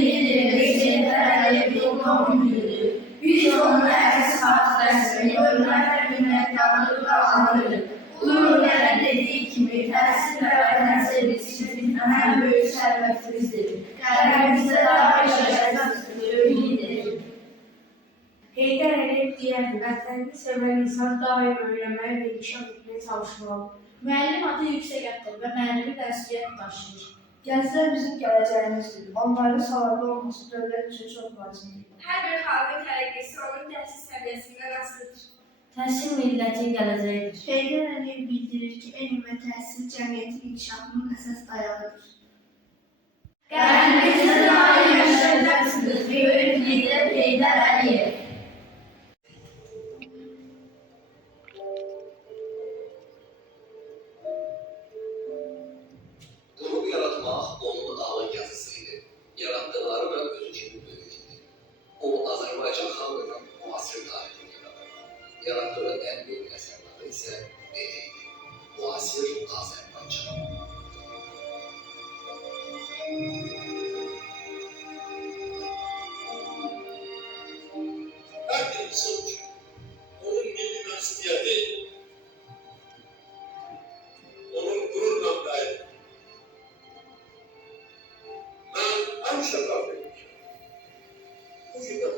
Recep Tayyip Erdoğan günüdür. Biz onun əziz xatirəsini hörmət və minnətdarlıqla anırıq. Ulu-Öndərin dediyi kimi, təhsil və vətən sevgisi bizim ən böyük sərvətimizdir. Qəlbimizdə daha yaşayacaqdır, ümiddir. Heydər Əliyev deyərdi, vətənini sevən insan daim öyrənməyə və inkişaf etməyə çalışmalıdır. Müəllim adı yüksəkdir və müəllimi məsuliyyət daşıyır. Gənclər bizim gələcəyimizdir. Onların savadlı olması dövlət üçün çox vacibdir. Hər bir xalqın tərəqqisi onun təhsil səviyyəsindən asılıdır. Təhsil millətin gələcəyidir. Heydər Əliyev bildirir ki, elm və təhsil cəmiyyətin inkişafının əsas dayağıdır. Qəlbimizdə daim yaşayacaqsınız, böyük lider Heydər Əliyev. Qrup yaratmaq onun ağır yazısıydı. Yarattıqları da özü kimi böyük idi. O, Azərbaycan xalqının müasir tarixini yaratırdı. Yaratdığı ən böyük əsərləri isə belə idi. Müasir Azərbaycan. Hər bir insan üçün onun milli məsuliyyəti, onun qürurla qayıdır. Mən həmişə qalb etmişəm. Bu gün də